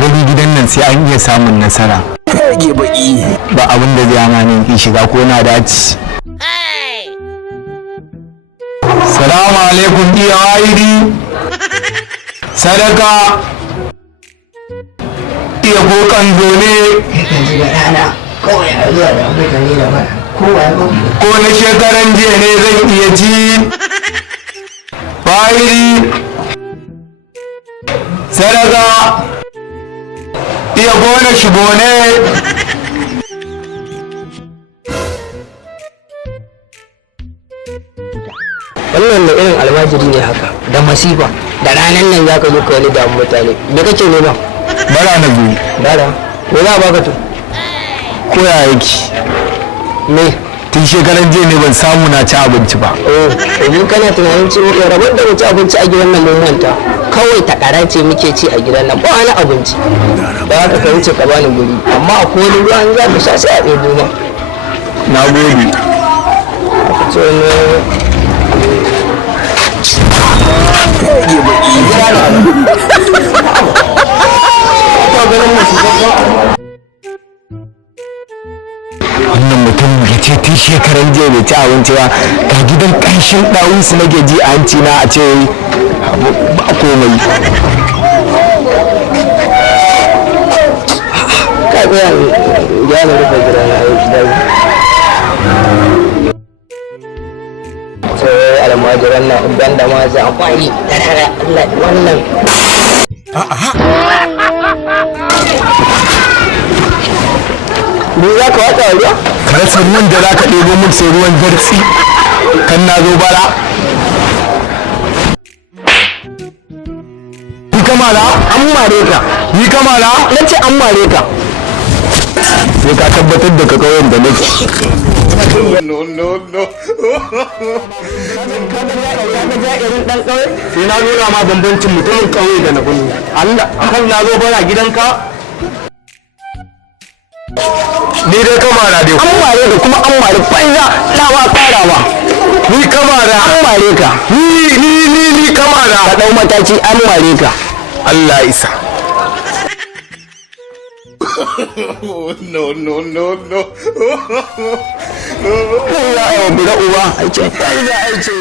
gani gidan nan sai an iya samun nasara. Rage baki ba abin da zai hana ni in shiga ko na dace. Salamu alaikum iya wahidi. Sadaka iya ko kanzo ne. Ko na shekaran jiya ne zan iya ci. Wahidi. Sadaka iya gona shigo ne. Wannan da irin almajiri ne haka da masifa da ranar nan za ka zo ka wani damu mutane me kake nema? Bara na zo. Bara me za a baka to? Ko ya yake me tun shekaran jiya ne ban samu na ci abinci ba. in kana tunanin ci muke rabon da mu ci abinci a gidan nan mun manta kawai takara ce muke ci a gidan nan ba wani abinci ba haka ka wuce ka bani guri amma a wani ruwa an za ka sha sai a ɗebo ma. Na gode. Ce ne wannan mutum ya ce tun shekaran jiya bai ci abinci ba ga gidan ƙanshin ɗawunsu nake ji a hanci na a ce ba komai. ka tsaya gyara rufe gida na yau gida sai almajiran na ban da ma za a kwari da Allah wannan ni za ka wata ruwa? Ka rasa ruwan da za ka ɗebo mun sai ruwan zartsi kan na zo bara. Ni kamala? An mare ka. Ni kamala? Na ce an mare ka. Sai ka tabbatar da ka kawai da nake. No. Sai na nuna ma bambancin mutumin ƙauye da na birni. Allah, kan na zo bara gidanka? Ni dai kamara dai. An mare ka kuma an mare banza nawa karawa. Ni kamara. An mare ka. Ni kamara. Ka dau mataki an mare ka. Allah isa. No. Allah ya bura uba. Ai ce ai ce.